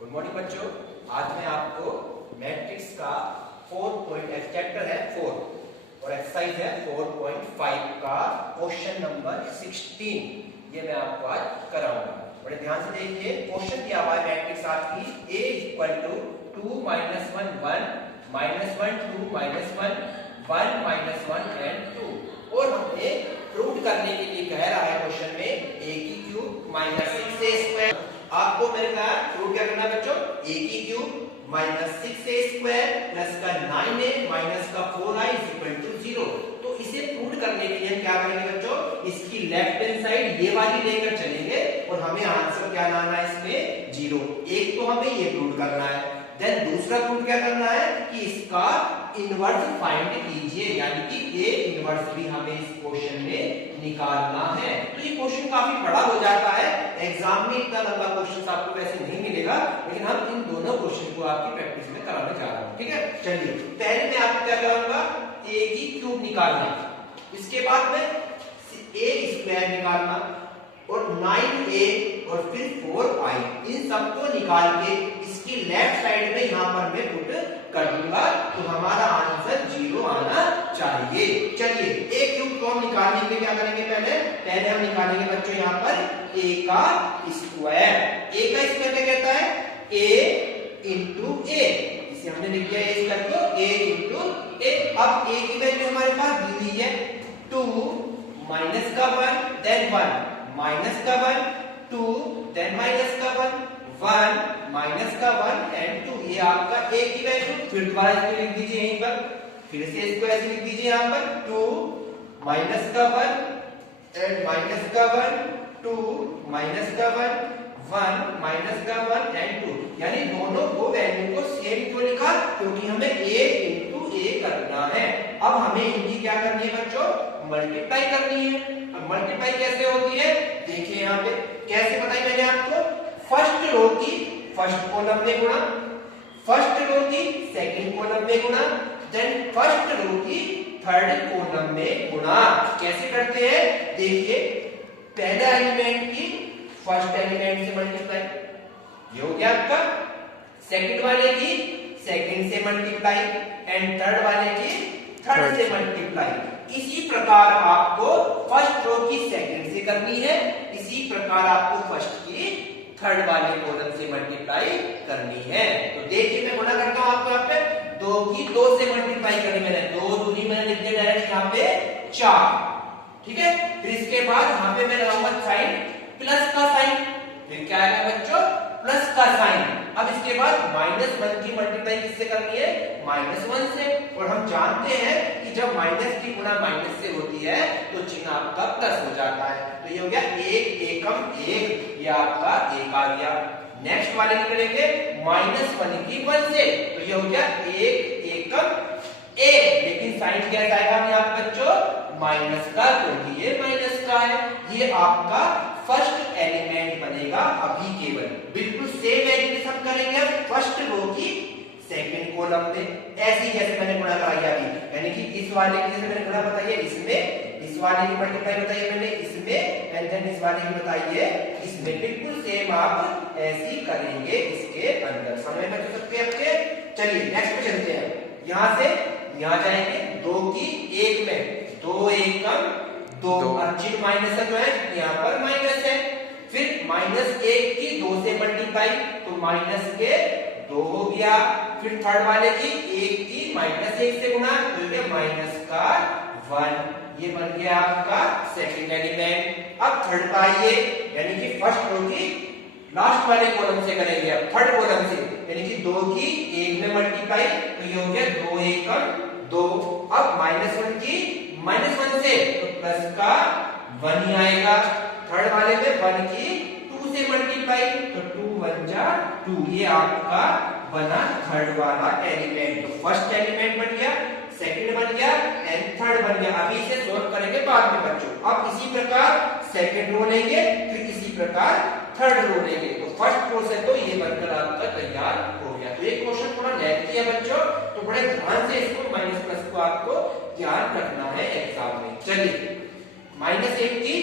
Good morning बच्चों। आज मैं आपको मैट्रिक्स का 4 पॉइंट चैप्टर है 4 और एक्सरसाइज है 4.5 का क्वेश्चन नंबर 16 ये मैं आपको आज कराऊंगा। बड़े ध्यान से देखिए, क्वेश्चन दिया हुआ है मैट्रिक्स आपकी a इक्वल टू 2 -1 1 -1 2 -1 1 -1 एंड 2 और हमने प्रूव करने के लिए कह रहा है क्वेश्चन में a की क्यूब -6a²। आपको मेरे कहा प्रूव क्या करना है बच्चों, a की क्यूब -6a² प्लस का 9a माइनस का 4i इज इक्वल टू 0। तो इसे प्रूव करने के लिए हम क्या करेंगे बच्चों, इसकी लेफ्ट हैंड साइड ये वाली लेकर चलेंगे और हमें आंसर क्या लाना है इसमें 0। एक तो हमें ये प्रूव करना है, देन दूसरा प्रूव क्या करना है कि इसका इनवर्स फाइंड कीजिए, यानी कि ये इनवर्स भी हमें इस क्वेश्चन में निकालना है। तो ये क्वेश्चन काफी बड़ा हो जाता है, एग्जाम में इतना लंबा क्वेश्चन आपको वैसे नहीं मिलेगा, लेकिन हम इन दोनों क्वेश्चन को आपकी प्रैक्टिस में कराने जा रहे हैं। ठीक है, चलिए पहले मैं आपको क्या कराऊंगा, a की क्यूब निकालना, इसके बाद में a² निकालना और 9a और फिर 4i इन सबको निकाल के इसकी लेफ्ट साइड में यहां पर मैं पुट कर दूंगा, तो हमारा आंसर 0 आना चाहिए। चलिए a क्यूब को हम निकालने के लिए क्या करेंगे, पहले हम निकालेंगे बच्चों यहां पर a का स्क्वायर। a का स्क्वायर क्या कहता है, a इंटू a, इसे हमने लिख दिया a स्क्वायर को a इंटू a। अब a की वैल्यू हमारे पास दी हुई है 2 माइनस का 1 देन 1 माइनस का 1 2 देन माइनस का 1 माइनस का 1 एंड 2, ये आपका a की वैल्यू। फिर दोबारा इसको लिख दीजिए यहीं पर, फिर से इसको ऐसे लिख दीजिए यहां पर 2 माइनस का 1 एंड माइनस का 1 2 माइनस का 1 माइनस का 1 एंड 2, यानी दोनों को वैल्यू को सेम क्यों लिखा, क्योंकि हमें a इंटू a करना है। अब हमें इनकी क्या करनी है बच्चों, मल्टीप्लाई करनी है। अब मल्टीप्लाई कैसे होती है, देखिए यहाँ पे कैसे बताई मैंने आपको, फर्स्ट रो की फर्स्ट कॉलम में गुणा, फर्स्ट रो की सेकंड कॉलम में गुणा, देन फर्स्ट रो की थर्ड कॉलम में गुणा। कैसे करते हैं, देखिए पहले एलिमेंट की फर्स्ट एलिमेंट से मल्टीप्लाई, ये हो गया आपका, सेकंड वाले की सेकंड से मल्टीप्लाई एंड थर्ड वाले की थर्ड से मल्टीप्लाई। इसी प्रकार आपको फर्स्ट रो की सेकंड से करनी है, इसी प्रकार आपको फर्स्ट की थर्ड वाले कॉलम से मल्टीप्लाई करनी है। तो देखिए मैं गुणा करता हूं आपको, यहाँ पे 2 की 2 से मल्टीप्लाई करनी, मैंने 2 दूनी मैंने लिख दिया डायरेक्ट यहाँ पे 4। ठीक है, फिर इसके बाद यहाँ पे मैं लगाऊंगा साइन, प्लस का साइन, फिर क्या आएगा बच्चों, प्लस का साइन। अब इसके बाद -1 की मल्टीप्लाई किससे करनी है, -1 से, और हम जानते हैं कि जब माइनस की गुणा माइनस से होती है तो चिन्ह आपका प्लस हो जाता है। तो ये हो गया 1 एकम 1, ये आपका 1 आ गया। नेक्स्ट वाले निकलेंगे -1 की 1 से, तो ये हो गया 1 एकम 1, लेकिन साइन क्या आएगा यहाँ पे बच्चों, माइनस का, क्योंकि ये माइनस का है। ये आपका फर्स्ट एलिमेंट बनेगा अभी केवल, बिल्कुल सेम एग्जीक्यूशन हम करेंगे फर्स्ट रो की सेकंड कॉलम में, ऐसी जैसे मैंने गुणा कराया अभी, यानी कि इस वाले की जैसे मैंने गुणा बताई है इसमें, इस वाले की मल्टीप्लाई बताई है मैंने इसमें, एंड देन इस वाले की बताई है इसमें, बिल्कुल सेम आप ऐसी करेंगे इसके अंदर। समझ में सकते हैं आपके। चलिए नेक्स्ट पे चलते हैं, यहां से यहां जाएंगे 2 की 1 में, 2 एकम 2 और चिन्ह माइनस जो है यहाँ पर माइनस है, फिर -1 की 2 से मल्टीप्लाई, तो माइनस के 2 हो गया, फिर थर्ड वाले की 1 की -1 से गुणा, तो ये माइनस का 1, ये बन गया आपका सेकंड एलिमेंट। अब थर्ड का आइए, यानी कि फर्स्ट रो की लास्ट वाले कॉलम से करेंगे, अब थर्ड कॉलम से, यानी कि 2 की 1 में मल्टीप्लाई, तो ये हो गया 2 एकम 2। अब -1 की -1 से, तो प्लस का 1 ही आएगा। थर्ड वाले में 1 की 2 से मल्टीप्लाई, तो 2 1 जा 2, ये आपका बना थर्ड वाला एलिमेंट। तो फर्स्ट एलिमेंट बन गया, सेकंड बन गया एंड थर्ड बन गया। अभी इसे सॉल्व करेंगे बाद में बच्चों। अब इसी प्रकार सेकंड रो लेंगे, फिर इसी प्रकार थर्ड रो लेंगे, तो फर्स्ट रो से तो ये बनकर आपका तैयार हो गया। तो ये क्वेश्चन थोड़ा लेंथी है बच्चों, तो बड़े ध्यान से इसको माइनस प्लस को आपको ध्यान रखना है एग्जाम में। चलिए -1 की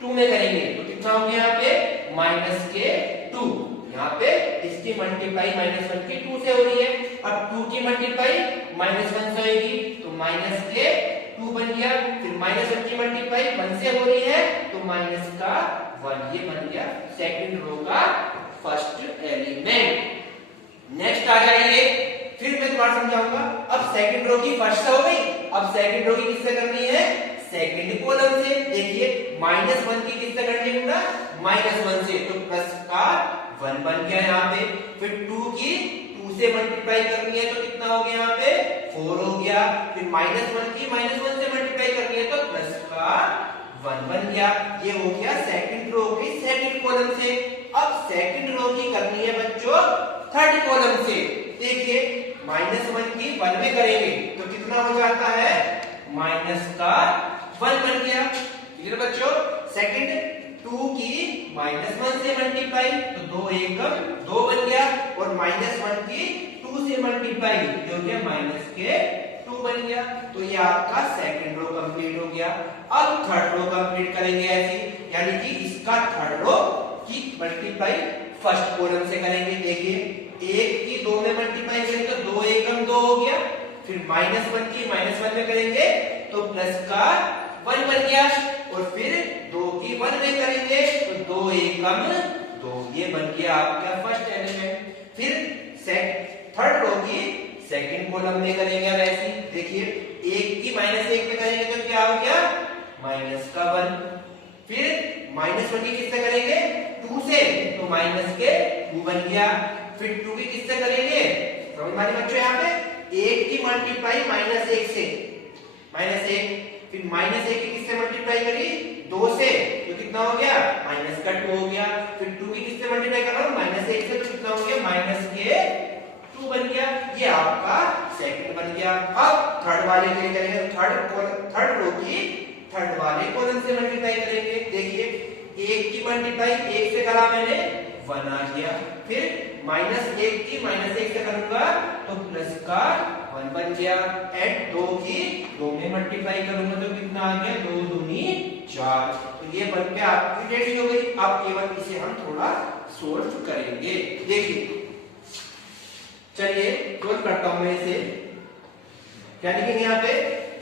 2 में करेंगे, तो कितना हो गया यहाँ पे -2, यहाँ पे इसकी की मल्टीप्लाई -1 की 2 से हो रही है। अब 2 की मल्टीप्लाई -1 से होगी तो माइनस के 2 बन गया। फिर -1 की मल्टीप्लाई 1 से हो रही है तो माइनस का 1, ये बन गया सेकंड रो का फर्स्ट एलिमेंट। नेक्स्ट आ जाइए, फिर मैं दोबारा समझाऊंगा। अब सेकंड रो की फर्स्ट हो गई, अब सेकंड रो की किससे करनी है? सेकंड कॉलम से। देखिए -1 की किससे करनी है ना? -1 से, तो प्लस का 1 बन गया यहाँ पे। फिर 2 की 2 से मल्टीप्लाई करनी है तो कितना हो गया यहाँ पे? 4 हो गया। फिर -1 की -1 से मल्टीप्लाई करनी है तो प्लस का 1 बन गया। ये हो गया सेकंड रो की सेकंड कॉलम से। अब सेकंड रो की करनी है बच्चों थर्ड कॉलम से। देखिए -1 की 1 में करेंगे तो कितना हो जाता है? माइनस का 1 बन गया। क्लियर बच्चों? सेकंड 2 की -1 से मल्टीप्लाई तो 2 एकम 2 बन गया, और -1 की 2 से मल्टीप्लाई जो गया माइनस के 2 बन गया। तो ये आपका सेकंड रो कंप्लीट हो गया। अब थर्ड रो कंप्लीट करेंगे ऐसी, यानी कि इसका थर्ड रो की मल्टीप्लाई फर्स्ट कॉलम से करेंगे। देखिए 1 की 2 में मल्टीप्लाई करेंगे तो 2 एकम 2 हो गया। फिर -1 की -1 में करेंगे तो प्लस का 1 बन गया, और फिर 2 की 1 में करेंगे तो 2 एकम 2, ये बन गया आपका फर्स्ट एलिमेंट। फिर थर्ड रो की सेकंड कॉलम में करेंगे अब ऐसी। देखिए 1 की -1 में करेंगे तो क्या हो गया? माइनस का 1। फिर -1 की किससे करेंगे? 2 से, तो माइनस के 2 बन गया। फिर 2 की किससे करेंगे? समझ में आ रही बच्चों? यहाँ पे 1 की मल्टीप्लाई -1 से, -1। फिर -1 की किससे मल्टीप्लाई करी? 2 से, तो कितना हो गया? माइनस का 2 हो गया। फिर 2 की किससे मल्टीप्लाई कर रहा हूं? -1 से, तो कितना हो गया? माइनस के 2 बन गया। ये आपका सेकंड बन गया। अब थर्ड वाले के लिए करेंगे, थर्ड रो की थर्ड वाले कॉलम से मल्टीप्लाई करेंगे। देखिए 1 की मल्टीप्लाई 1 से करा मैंने, 1 आ गया। फिर -1 की -1 से करूंगा तो प्लस का 1 बन गया। एंड 2 की 2 में मल्टीप्लाई करूंगा तो कितना आ गया? 2 दूनी 4। तो ये बन के आपकी रेडी हो गई। अब केवल इसे हम थोड़ा सोल्व करेंगे। देखिए चलिए सोल्व करता हूं मैं इसे। क्या लिखेंगे यहाँ पे?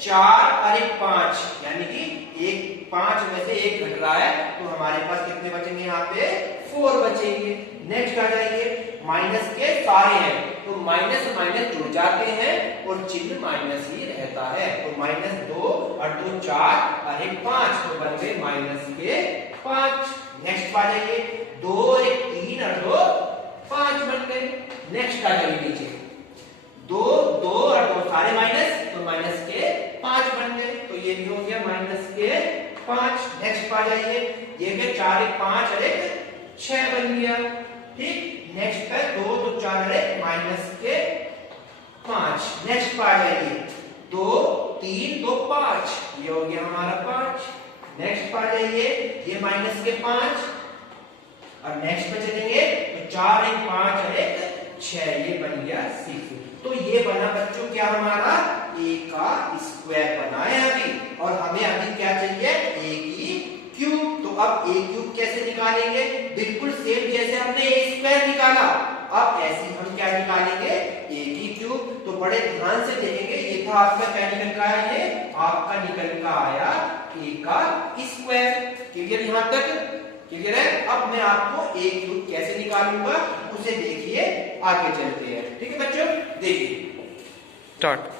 4 और 1 5, यानी कि 5 में से 1 घट रहा है तो हमारे पास कितने बचेंगे? यहाँ पे 4 बचेंगे। नेक्स्ट आ जाइए, माइनस के सारे हैं तो माइनस माइनस जुड़ जाते हैं और चिन्ह माइनस ही रहता है। तो -2 और 2 4 और 1 5, तो बन गए माइनस के 5। नेक्स्ट आ जाइए, 2 और 1 3 और 2 5 बन गए। नेक्स्ट आ जाइए नीचे, 2 2 और 2 सारे माइनस, तो माइनस के 5 बन गए। तो ये भी हो गया माइनस के 5। नेक्स्ट आ जाइए, ये क्या? 4 1 5 और 1 6 बन गया। ठीक। नेक्स्ट है 2 2 4 और 1 माइनस के 5। नेक्स्ट आ जाइए, 2 3 2 5, ये हो गया हमारा 5। नेक्स्ट आ जाइए, ये माइनस के 5, और नेक्स्ट पे चलेंगे तो 4 1 5 और 1 6, ये बन गया 6। तो ये बना बच्चों क्या हमारा? a का स्क्वायर बना है अभी, और हमें अभी क्या चाहिए? a की क्यूब। तो अब a क्यूब कैसे निकालेंगे? बिल्कुल सेम जैसे हमने a स्क्वायर निकाला, अब ऐसे हम क्या निकालेंगे? a की क्यूब। तो बड़े ध्यान से देखेंगे, ये था आपका क्या निकल का आया? ये आपका निकल का आया a का स्क्वायर। क्लियर यहाँ तक? क्लियर है? अब मैं आपको a क्यूब कैसे निकालूंगा उसे देखिए, आगे चलते हैं। ठीक है बच्चों, देखिए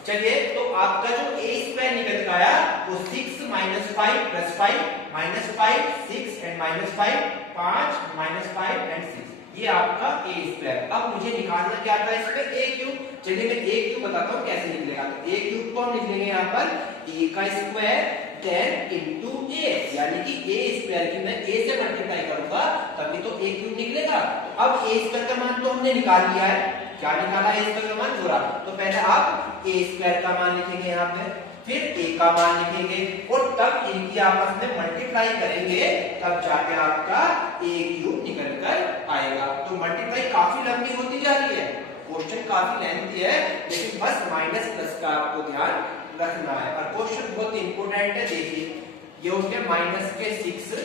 चलिए। तो आपका जो a स्क्वायर निकल कर आया वो 6 - 5 + 5 -5 6 एंड -5 5 -5 एंड 6, ये आपका a स्क्वायर। अब मुझे निकालना क्या था इसमें? a cube. चलिए मैं a क्यूब बताता हूँ कैसे निकलेगा। तो a क्यूब को हम लिख लेंगे यहाँ पर a का स्क्वायर 10 × a, यानी कि a स्क्वायर की मैं a से मल्टीप्लाई करूंगा तभी तो a क्यूब निकलेगा। अब a स्क्वायर का मान तो हमने निकाल लिया है। क्या निकाला? a स्क्वायर का मान 4। तो पहले आप a स्क्वायर का मान लिखेंगे यहाँ पे, फिर a का मान लिखेंगे, और तब इनकी आपस में मल्टीप्लाई करेंगे, तब जाके आपका a क्यूब निकल कर आएगा। तो मल्टीप्लाई काफी लंबी होती जा रही है, क्वेश्चन काफी लेंथी है, लेकिन बस माइनस प्लस का आपको ध्यान रखना है, और क्वेश्चन बहुत इंपोर्टेंट है। देखिए ये हो गया -6,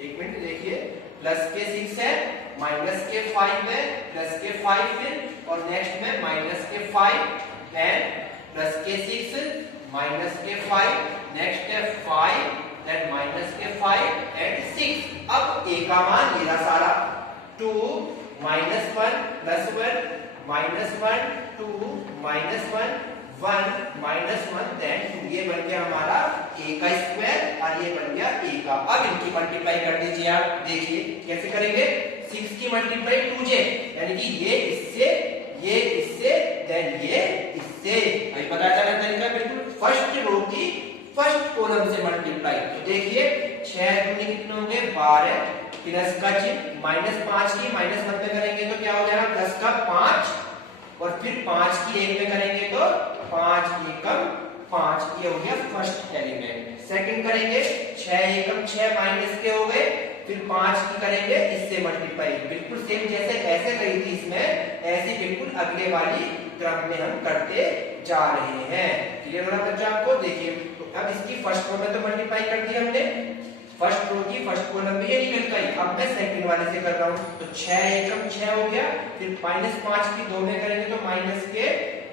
एक मिनट देखिए, +6 है माइनस के 5 है, प्लस के 5 फिर, और नेक्स्ट में माइनस के 5 देन प्लस के 6, माइनस के 5, नेक्स्ट है 5 देन माइनस के 5 एंड 6। अब a का मान ये रहा सारा 2 minus 1 plus 1 minus 1 2 minus 1 1 minus 1 then ये बन गया हमारा a का स्क्वायर और ये बन गया a का। अब इनकी मल्टीप्लाई कर दीजिए आप, देखिए कैसे करेंगे। 6 की मल्टीप्लाई 2j, यानी कि ये इससे देन ये इससे। अभी पता चला तरीका बिल्कुल। फर्स्ट रो की फर्स्ट कॉलम से मल्टीप्लाई, तो देखिए 6 दूनी कितने होंगे 12, प्लस का चिन्ह माइनस 5 की माइनस मत में करेंगे तो क्या हो जाएगा प्लस का 5, और फिर 5 की 1 में करेंगे तो 5 एकम 5, ये हो गया फर्स्ट एलिमेंट। सेकंड करेंगे 6 एकम 6 माइनस के हो गए, फिर 5 की करेंगे इससे मल्टीप्लाई, बिल्कुल सेम जैसे ऐसे करी थी इसमें, ऐसे बिल्कुल अगले वाली क्रम में हम करते जा रहे हैं। क्लियर हो रहा बच्चा आपको? देखिए तो अब इसकी फर्स्ट रो में तो मल्टीप्लाई कर दी हमने, फर्स्ट रो की फर्स्ट कॉलम में ये निकल गई। अब मैं सेकंड वाले से कर रहा हूं, तो 6 एकम 6 हो गया, फिर माइनस 5 की 2 में करेंगे तो माइनस के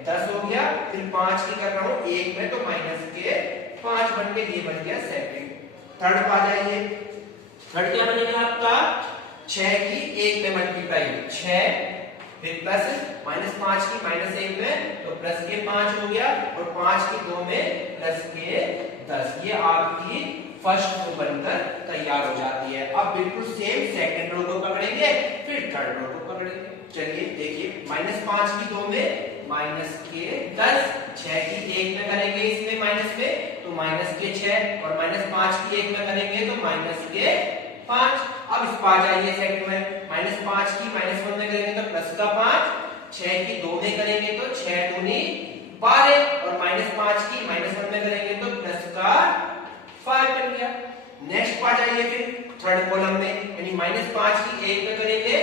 10 हो गया, फिर 5 की कर रहा हूं 1 में तो माइनस के 5 बन के ये बन गया सेकंड। थर्ड पा जाइए, थर्ड क्या बनेगा आपका 6 की 1 में मल्टीप्लाई 6 फिर प्लस माइनस 5 की माइनस 1 में तो प्लस के 5 हो गया, और 5 की 2 में प्लस के 10। ये आपकी फर्स्ट रो बनकर तैयार हो जाती है। अब बिल्कुल सेम सेकंड रो को पकड़ेंगे, फिर थर्ड रो को पकड़ेंगे। चलिए देखिए माइनस 5 की 2 में माइनस के 10, 6 की 1 में करेंगे इसमें माइनस में तो माइनस के 6, और माइनस 5 की 1 में करेंगे तो माइनस के 5। अब इस पा जाइए सेकंड में, माइनस 5 की माइनस 1 में करेंगे तो प्लस का 5, 6 की 2 में करेंगे तो 6 दूनी 12, और माइनस 5 की माइनस 1 में करेंगे तो प्लस का 5 मिल गया। नेक्स्ट पा जाइए फिर थर्ड कॉलम में, यानी माइनस 5 की 1 में करेंगे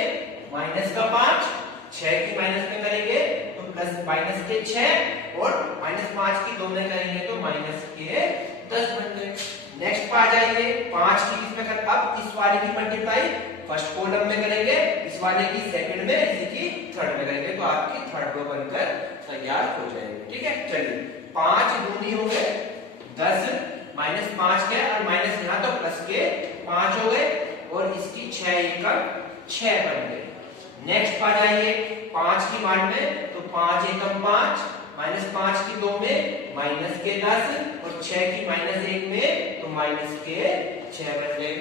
माइनस का 5, 6 की माइनस में करेंगे तो प्लस माइनस के 6, और माइनस 5 की 2 में करेंगे तो माइनस के 10 बन गए। नेक्स्ट पा जाइए 5 की इसमें कर, अब इस वाले की मल्टीप्लाई फर्स्ट कॉलम में करेंगे, इस वाले की सेकंड में, इसी की थर्ड में करेंगे तो आपकी थर्ड रो बनकर तैयार हो जाएगी। ठीक है, चलिए 5 दूनी हो गए 10, माइनस 5 के और माइनस यहाँ तो प्लस के 5 हो गए, और इसकी 6 एकम 6 बन गए। नेक्स्ट पा जाइए 5 की मान में तो 5 एकम 5, माइनस 5 की 2 में माइनस के 10, और 6 की माइनस 1 में तो माइनस के 6 बन गए।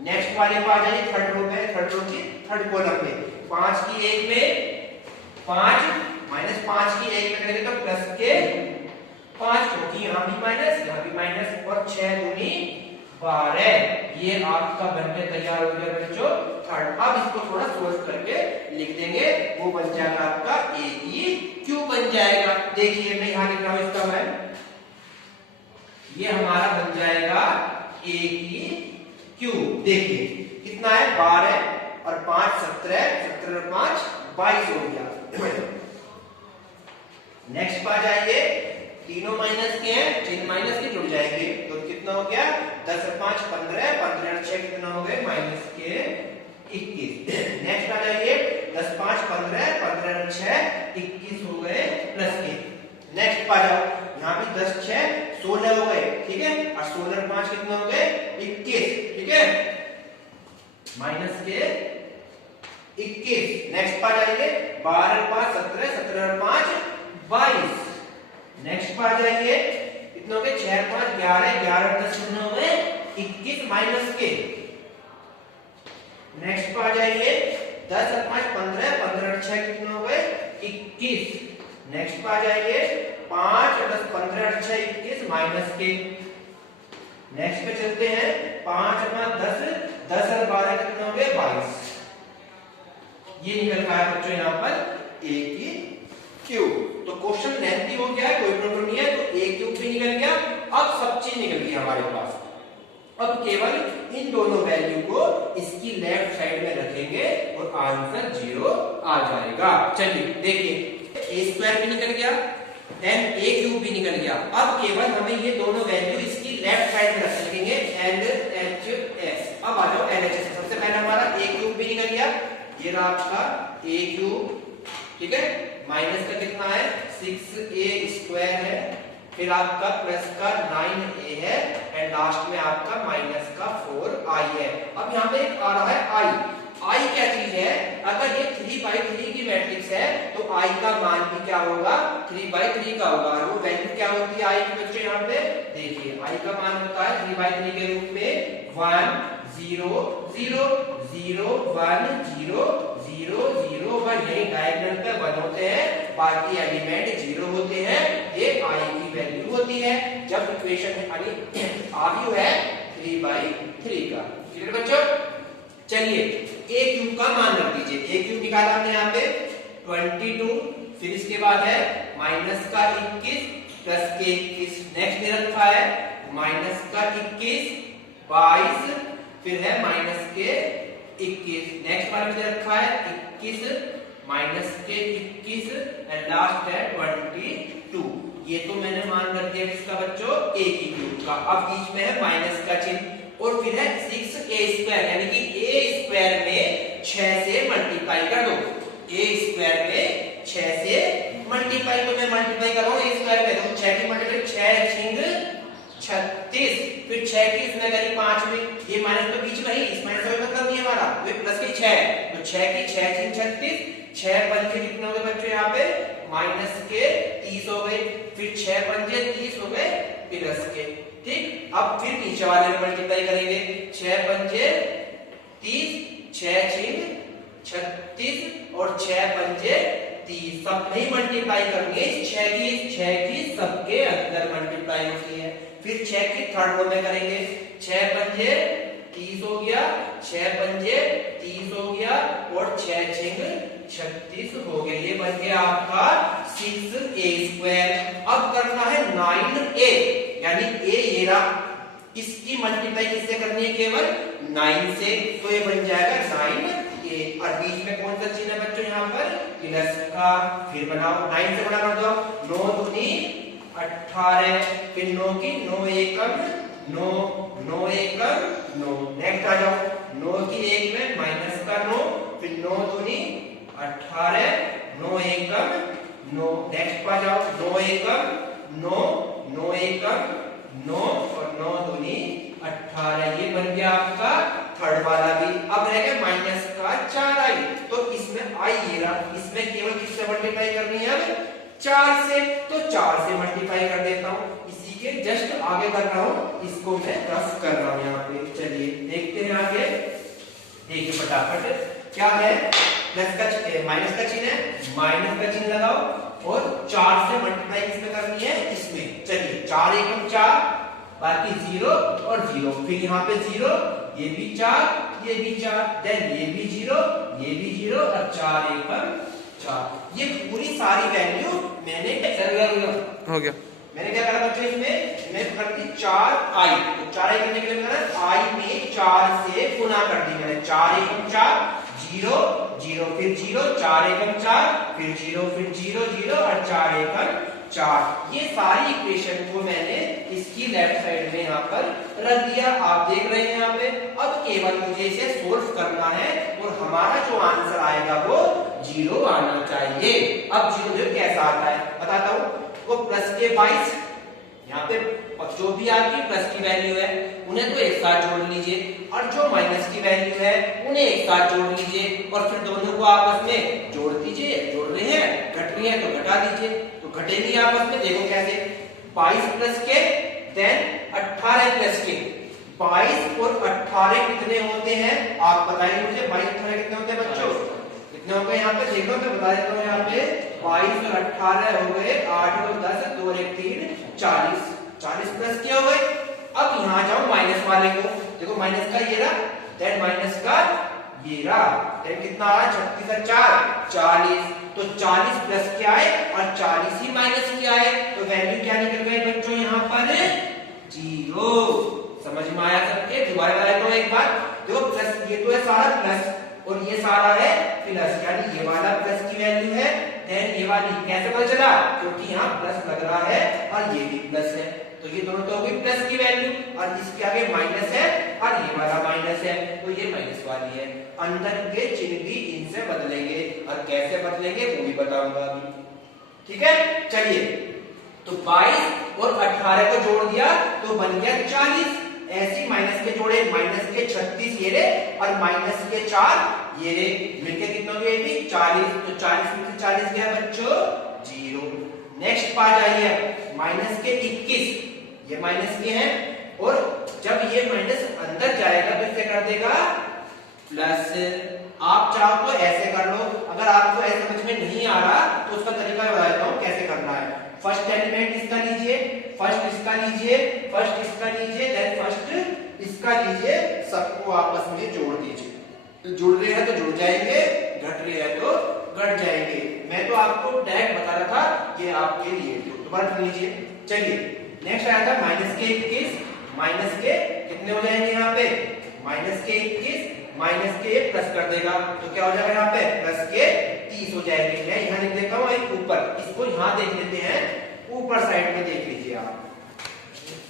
नेक्स्ट वाले पे आ जाइए थर्ड रो में, थर्ड रो की थर्ड कॉलम में 5 की 1 में 5, माइनस 5 की 1 में करेंगे तो प्लस के 5, क्योंकि यहाँ भी माइनस, और 6 दूनी 12। ये आपका बनके तैयार हो गया बच्चों थर्ड। अब इसको थोड़ा सोल्व करके लिख देंगे, वो बन जाएगा आपका ए की क्यू बन जाएगा। देखिए मैं यहाँ लिख रहा हूँ इसका मान, ये हमारा बन जाएगा ए की क्यू। देखिए कितना है 12 और 5 17, 17 और 5 22 हो गया। नेक्स्ट पा जाइए, तीनों माइनस के हैं, तीन माइनस के जुड़ जाएंगे तो कितना हो गया 10 और 5 15, 15 और 6 कितना हो गए माइनस के 21। नेक्स्ट आ जाइए 10 5 15, 15 और 6 21 हो गए प्लस के। नेक्स्ट पा जाओ, यहाँ भी 10 6 16 हो गए, ठीक है, और 16 और 5 कितना हो गए 21, ठीक है, माइनस के 21। नेक्स्ट पा जाइए 12 और 5 17, 17 और 5 22। नेक्स्ट पा जाइए कितना हो गए 6 5 11, 11 और 10 कितना हो गए 21 माइनस के। नेक्स्ट पा जाइए 10 और 5 15, 15 और 6 कितना हो गए 21। नेक्स्ट पा जाइए 5 और 10 15 और 6 21 माइनस के। नेक्स्ट पे चलते हैं 5 और 5 10, 10 और 12 कितना हो गए 22। ये निकल का है बच्चों यहाँ पर ए की क्यू। तो क्वेश्चन लेंथी हो गया है, कोई प्रॉब्लम नहीं है, तो ए क्यूब भी निकल गया। अब सब चीज निकल गई हमारे पास। अब केवल इन दोनों वैल्यू को इसकी लेफ्ट साइड में रखेंगे और आंसर 0 आ जाएगा। चलिए देखिए ए स्क्वायर भी निकल गया एंड ए क्यूब भी निकल गया। अब केवल हमें ये दोनों वैल्यू इसकी लेफ्ट साइड में रख सकेंगे, एल एच एस। अब आ जाओ एल एच एस। सबसे पहले हमारा ए क्यूब भी निकल गया, ये रहा आपका a क्यूब, ठीक है, माइनस का कितना है 6a स्क्वायर है, फिर आपका प्लस का 9a है एंड लास्ट में आपका माइनस का 4i है। अब यहाँ पे एक आ रहा है i क्या चीज है, अगर ये 3/3 की मैट्रिक्स है तो i का मान भी क्या होगा 3/3 का होगा। वो वैल्यू क्या होती है i की बच्चों, यहाँ पे देखिए i का मान होता है 3/3 के रूप में 1 0 0 0 1 0 0 0 1। यही डायगोनल पे 1 होते हैं, बाकी एलिमेंट 0 होते हैं, ये i की वैल्यू होती है जब इक्वेशन आव्यूह है 3/3 का। क्लियर बच्चों, चलिए a क्यूब का मान रख दीजिए, a क्यूब निकाला हमने यहाँ पे 22, फिर इसके बाद है माइनस का 21 प्लस के 21, नेक्स्ट में रखा है माइनस का 21 22, फिर है माइनस के 21, नेक्स्ट बार में रखा है 21 माइनस के 21 एंड लास्ट है 22। ये तो मैंने मान रख दिया किसका बच्चों, a की क्यूब का। अब बीच में है माइनस का चिन्ह और फिर है 6a स्क्वायर, यानी कि a स्क्वायर में 6 से मल्टीप्लाई कर दो, a स्क्वायर में 6 से मल्टीप्लाई, तो मैं मल्टीप्लाई कर रहा हूं a स्क्वायर में, तो 6 की मल्टीप्लाई 6 छिंग 36, फिर 6 की इसमें करी 5 में, ये माइनस तो बीच में ही, इस माइनस का मतलब नहीं हमारा, ये प्लस की 6, तो 6 की 6 छिंग 36, 6 पंजे कितने हो गए बच्चों यहाँ पे माइनस के 30 हो गए, फिर 6 पंजे 30 हो गए प्लस के, ठीक। अब फिर नीचे वाले में मल्टीप्लाई करेंगे, 6 पंजे 30, 6 छिंग 36 और 6 पंजे 30, सब में मल्टीप्लाई करेंगे, 6 की सबके अंदर मल्टीप्लाई होती है, फिर 6 की थर्ड रो में करेंगे, 6 पंजे 30 हो गया, 6 पंजे 30 हो गया और 6 छिंग 36 हो गया, ये बन गया आपका 6a स्क्वायर। अब करना है 9a, यानी a ये रहा, इसकी मल्टीप्लाई किससे करनी है, केवल 9 से, तो ये बन जाएगा 9a, और बीच में कौन सा चिन्ह है बच्चों यहाँ पर प्लस का, फिर बनाओ 9 से बना कर दो, 9 दूनी 18, फिर 9 की 9 एकम 9 9 एकम 9, नेक्स्ट आ जाओ 9 की 1 में माइनस का 9, फिर 9 दूनी 18 9 एकम 9, नेक्स्ट पा जाओ 9 एकम 9 9 एकम 9 और 9 दूनी 18, ये बन गया आपका थर्ड वाला भी। अब रह गया माइनस का 4i, तो इसमें i ये रहा, इसमें केवल किससे मल्टीप्लाई करनी है, 4 से, तो 4 से मल्टीप्लाई कर देता हूं, इसी के जस्ट आगे कर रहा हूं, इसको मैं रफ कर रहा हूं यहाँ पे। चलिए देखते हैं आगे, देखिए फटाफट क्या है, प्लस का माइनस का चिन्ह है, माइनस का चिन्ह लगाओ और 4 से मल्टीप्लाई किसमें करनी है, इसमें। चलिए 4 एकम 4, बाकी 0 और 0, फिर यहाँ पे 0, ये भी 4 ये भी 4, देन ये भी 0 ये भी 0 और 4 एकम 4, ये पूरी सारी वैल्यू मैंने हो गया। मैंने क्या करा बच्चों, इसमें मैं कर दी 4i, तो 4i करने के लिए मैंने i में 4 से गुना कर दी मैंने, 4 एकम 4 0 0, फिर 0 4 एकम 4, फिर 0 फिर 0 0 और 4 एकम 4, ये सारी इक्वेशन को मैंने इसकी लेफ्ट साइड में यहाँ पर रख दिया, आप देख रहे हैं यहाँ पे। अब केवल मुझे इसे सोल्व करना है और हमारा जो आंसर आएगा वो 0 आना चाहिए। अब 0 कैसा आता है बताता हूँ, वो प्लस के 22, यहाँ पे जो भी आपकी प्लस की वैल्यू है उन्हें तो एक साथ जोड़ लीजिए, और जो माइनस की वैल्यू है उन्हें एक साथ जोड़ लीजिए, और फिर दोनों को आपस में जोड़ दीजिए, जोड़ रहे हैं घट रही है तो घटा दीजिए, तो घटेगी आपस में, देखो कैसे, 22 प्लस के देन 18 प्लस के, 22 और 18 कितने होते हैं आप बताइए मुझे, 22 18 कितने होते हैं बच्चों, कितने हो गए यहाँ पे देखो, मैं बता देता हूँ, यहाँ पे 22 और 18 हो गए 8 और 10 2 और 1 3 40, 40 प्लस क्या हो गए। अब यहाँ जाओ माइनस वाले को, देखो माइनस का ये रहा, देन माइनस का ये रहा, देन कितना आ रहा है 36 और 4 40, तो 40 प्लस क्या है और 40 ही माइनस क्या है, तो वैल्यू क्या निकल गई बच्चों यहाँ पर 0। समझ में आया सबके, दोबारा बताता हूँ एक बार, देखो प्लस, ये तो है सारा प्लस और ये सारा है प्लस, यानी ये वाला प्लस की वैल्यू है, देन ये वाली कैसे पता चला, क्योंकि यहाँ प्लस लग रहा है और ये भी प्लस है, तो ये दोनों तो हो गई प्लस की वैल्यू, और इसके आगे माइनस है और ये वाला माइनस है, तो ये माइनस वाली है। अंदर के चिन्ह भी इनसे बदलेंगे, और कैसे बदलेंगे वो भी बताऊंगा अभी, ठीक है। चलिए, तो 22 और 18 को जोड़ दिया तो बन गया 40। ऐसे माइनस के जोड़े, माइनस के 36 ये रे और माइनस के 4 ये रे, मिलके कितना हो गया? 40। तो 40 में से 40 गया बच्चों 0। नेक्स्ट पार्ट आइए, माइनस के 21, ये माइनस के हैं, और जब ये माइनस अंदर जाएगा तो इसे कर देगा प्लस। आप चाहो तो ऐसे कर लो, अगर आपको ऐसे समझ में नहीं आ रहा तो उसका तरीका बता देता हूं कैसे करना है। फर्स्ट एलिमेंट इसका लीजिए, फर्स्ट इसका लीजिए, फर्स्ट इसका लीजिए, देन फर्स्ट इसका लीजिए, सबको आपस में जोड़ दीजिए। तो जुड़ रहे हैं तो जुड़ जाएंगे, घट रहे हैं तो घट जाएंगे। मैं तो आपको डायरेक्ट बता रहा था, ये आपके लिए दोबारा सुन लीजिए। चलिए, नेक्स्ट आया था माइनस के 21, माइनस के कितने हो जाएंगे यहाँ पे? माइनस के 21 माइनस के प्लस कर देगा तो क्या हो जाएगा यहाँ पे? प्लस के 30 हो जाएंगे। मैं यहाँ लिख देता हूँ एक ऊपर, इसको यहाँ देख लेते हैं, ऊपर साइड में देख लीजिए आप।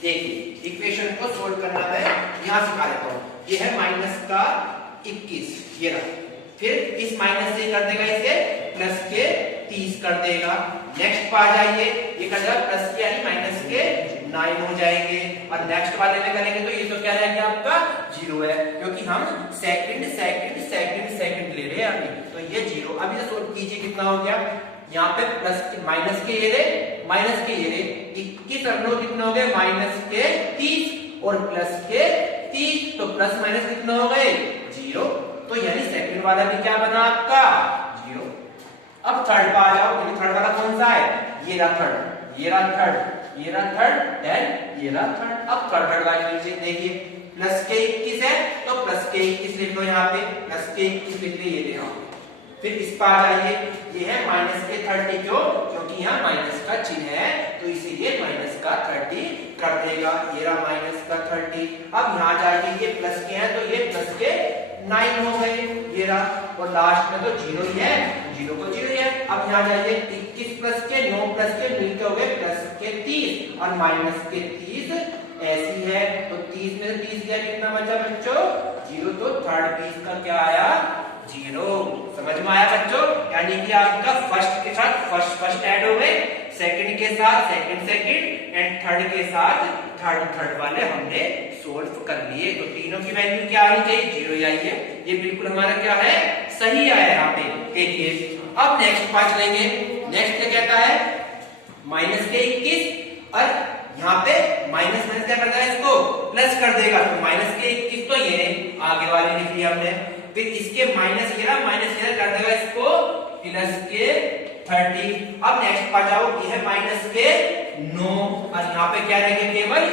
देखिए, इक्वेशन को सोल्व करना मैं यहाँ सिखा देता हूँ। ये है माइनस का 21, ये रहा, फिर इस माइनस से कर देगा इसे प्लस के 30 कर देगा। नेक्स्ट पार्ट जाइए, ये कर देगा प्लस के यानी माइनस के 9 हो जाएंगे, और नेक्स्ट वाले में करेंगे तो ये तो क्या रहेगा आपका 0 है, क्योंकि हम सेकंड सेकंड सेकंड सेकंड ले रहे हैं अभी, तो ये 0। अभी से सोल्व कीजिए, कितना हो गया यहाँ पे? प्लस माइनस के ये रे, माइनस के ये रे, 21 और 9 कितना हो गए? माइनस के 30 और प्लस के 30, तो प्लस माइनस कितना हो गए? 0। तो यानी सेकंड वाला भी क्या बना आपका? 0। अब थर्ड पर आ जाओ, थर्ड वाला कौन सा है? ये रहा थर्ड, ये रहा थर्ड, ये रहा थर्ड, देन ये रहा थर्ड। अब थर्ड वाला लीजिए, देखिए प्लस के 21 है तो प्लस के 21 लिख लो यहाँ पे, प्लस के 21 लिख ली, ये देखो। फिर इस पर आ जाइए, ये है माइनस के 30, क्यों? क्योंकि यहाँ माइनस का चिन्ह है तो इसीलिए माइनस का 30 कर देगा, ये रहा माइनस का 30। अब यहाँ जाइए, ये प्लस के हैं तो ये प्लस के 9 हो गए, ये रहा, और लास्ट में तो 0 ही है, 0 को 0 ही है। अब यहाँ जाइए, 21 प्लस के 9 प्लस के मिलके हो गए प्लस के 30 और माइनस के 30 ऐसी है, तो 30 में से 30 गया, कितना बचा बच्चों? 0। तो थर्ड पीस का क्या आया? 0। समझ में आया बच्चों? यानी कि आपका फर्स्ट के साथ फर्स्ट फर्स्ट ऐड हो गए, सेकंड के साथ सेकंड सेकंड, एंड थर्ड के साथ थर्ड थर्ड वाले हमने सोल्व कर लिए। तो तीनों की वैल्यू क्या आनी चाहिए? 0 आई है। ये बिल्कुल हमारा क्या है? सही आया यहाँ पे। देखिए, अब नेक्स्ट पार्ट लेंगे। नेक्स्ट क्या कहता है? माइनस के 21 और यहाँ पे माइनस माइनस क्या कर देगा? इसको प्लस कर देगा, तो माइनस के 21 तो ये आगे वाली लिख लिया हमने। फिर इसके माइनस ये रहा, माइनस ये कर देगा इसको प्लस के 30। अब नेक्स्ट पार्ट जाओ, ये है माइनस के 9 और यहाँ पे क्या रहेंगे? केवल